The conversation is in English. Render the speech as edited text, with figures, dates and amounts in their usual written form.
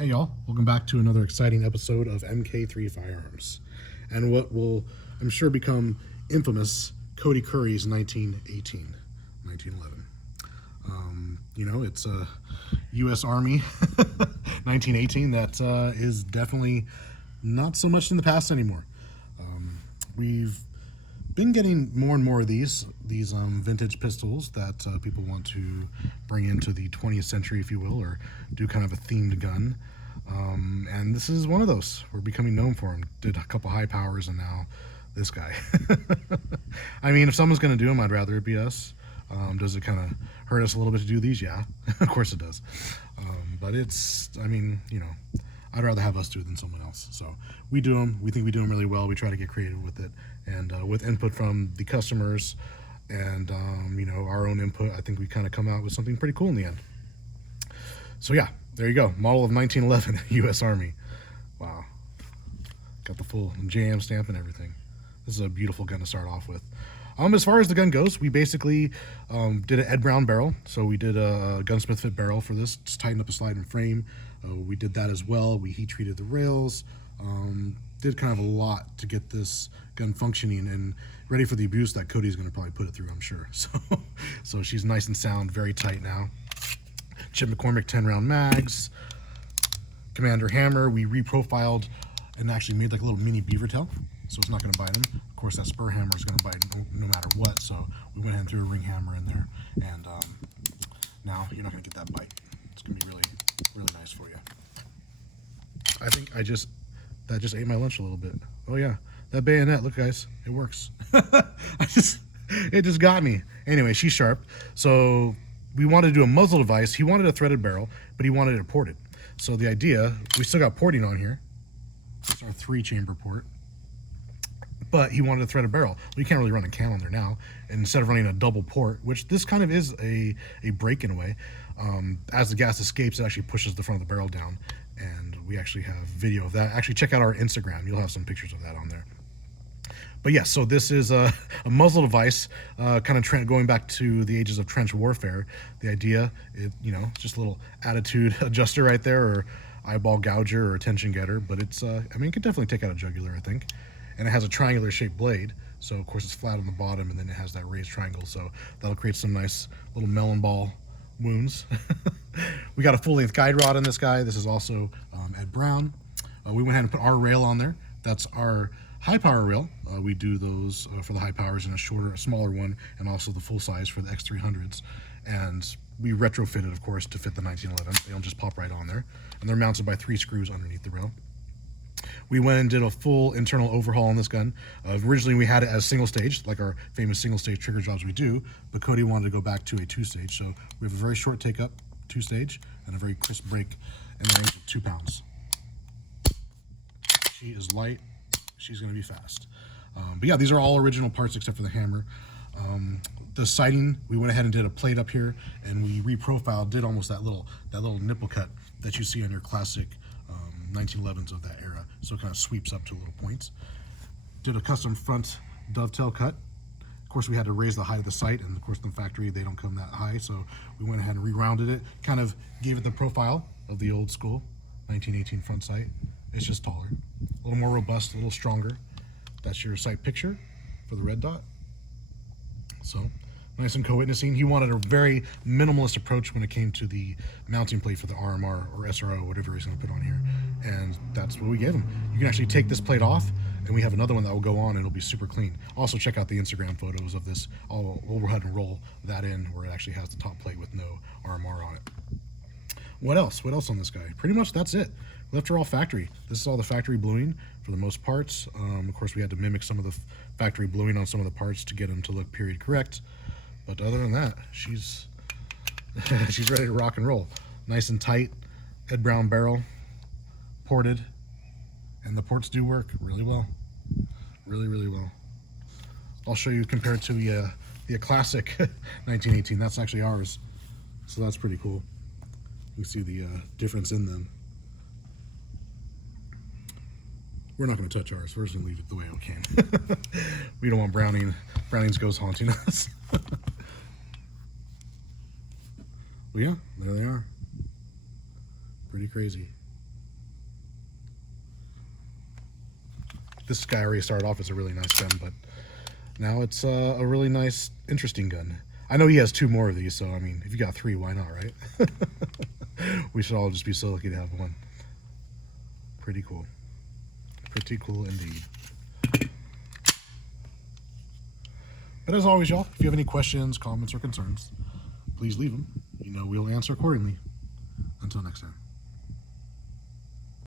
Hey y'all, welcome back to another exciting episode of MK3 Firearms and what will, I'm sure, become infamous Cody Curry's 1911. It's a U.S. Army 1918 that is definitely not so much in the past anymore. We've been getting more and more of these vintage pistols that people want to bring into the 20th century, if you will, or do kind of a themed gun. And this is one of those. We're becoming known for them. Did a couple high powers, and now this guy. I mean, if someone's going to do them, I'd rather it be us. Does it kind of hurt us a little bit to do these? Yeah, of course it does. But I'd rather have us do it than someone else. So we do them. We think we do them really well. We try to get creative with it, and with input from the customers and our own input, I think we kind of come out with something pretty cool in the end. So yeah, there you go. Model of 1911, U.S. Army. Wow, got the full JM stamp and everything. This is a beautiful gun to start off with. As far as the gun goes, we basically did an Ed Brown barrel. So we did a gunsmith fit barrel for this, just tightened up the slide and frame. We did that as well. We heat treated the rails, did kind of a lot to get this gun functioning and ready for the abuse that Cody's going to probably put it through, I'm sure. So she's nice and sound, very tight now. Chip McCormick 10-round mags, Commander hammer. We reprofiled and actually made like a little mini beaver tail, so it's not going to bite him. Of course, that spur hammer is going to bite no matter what, so we went ahead and threw a ring hammer in there, and now you're not going to get that bite. It's going to be really, really nice for you. I think that just ate my lunch a little bit. Oh yeah, that bayonet, look guys, it works. It just got me. Anyway, she's sharp, so we wanted to do a muzzle device. He wanted a threaded barrel, but he wanted it ported. So the idea, we still got porting on here. It's our 3-chamber port. But he wanted a threaded barrel. Well, you can't really run a can on there now. And instead of running a double port, which this kind of is a break in a way, as the gas escapes, it actually pushes the front of the barrel down. And we actually have video of that. Actually, check out our Instagram. You'll have some pictures of that on there. But yes, so this is a muzzle device, kind of going back to the ages of trench warfare. The idea, just a little attitude adjuster right there, or eyeball gouger, or attention getter. But it's, it could definitely take out a jugular, I think. And it has a triangular shaped blade, so of course it's flat on the bottom, and then it has that raised triangle, so that'll create some nice little melon ball wounds. We got a full-length guide rod in this guy. This is also Ed Brown. We went ahead and put our rail on there. That's our high power rail. We do those for the high powers in a smaller one, and also the full size for the X300s. And we retrofitted, of course, to fit the 1911. They don't just pop right on there, and they're mounted by 3 screws underneath the rail. We went and did a full internal overhaul on this gun. Originally, we had it as single stage, like our famous single stage trigger jobs we do, but Cody wanted to go back to a 2-stage. So we have a very short take up 2-stage and a very crisp break in the range of 2 pounds. She is light. She's going to be fast. But yeah, these are all original parts except for the hammer. The sighting, we went ahead and did a plate up here, and we reprofiled, did almost that little nipple cut that you see on your classic 1911s of that era. So it kind of sweeps up to little points. Did a custom front dovetail cut. Of course, we had to raise the height of the sight, and of course, in the factory, they don't come that high, so we went ahead and re-rounded it, kind of gave it the profile of the old school 1918 front sight. It's just taller, a little more robust, a little stronger. That's your sight picture for the red dot. So nice and co-witnessing. He wanted a very minimalist approach when it came to the mounting plate for the RMR or SRO, whatever he's going to put on here, and that's what we gave him. You can actually take this plate off, and we have another one that will go on, and it'll be super clean. Also, check out the Instagram photos of this. I'll go ahead and roll that in where it actually has the top plate with no RMR on it. What else? What else on this guy? Pretty much that's it. Left her all factory. This is all the factory bluing for the most parts. Of course, we had to mimic some of the factory bluing on some of the parts to get them to look period correct. But other than that, she's ready to rock and roll. Nice and tight, Ed Brown barrel, ported, and the ports do work really well. Really, really well. I'll show you compared to the classic 1918. That's actually ours, so that's pretty cool. You can see the difference in them. We're not going to touch ours. We're just going to leave it the way it came. We don't want Browning's ghost haunting us. Well, yeah, there they are. Pretty crazy. this guy already started off as a really nice gun, but now it's a really nice, interesting gun. I know he has 2 more of these, so I mean, if you got 3, why not, right? We should all just be so lucky to have one. Pretty cool. Pretty cool indeed. But as always, y'all, if you have any questions, comments, or concerns, please leave them. You know we'll answer accordingly. Until next time.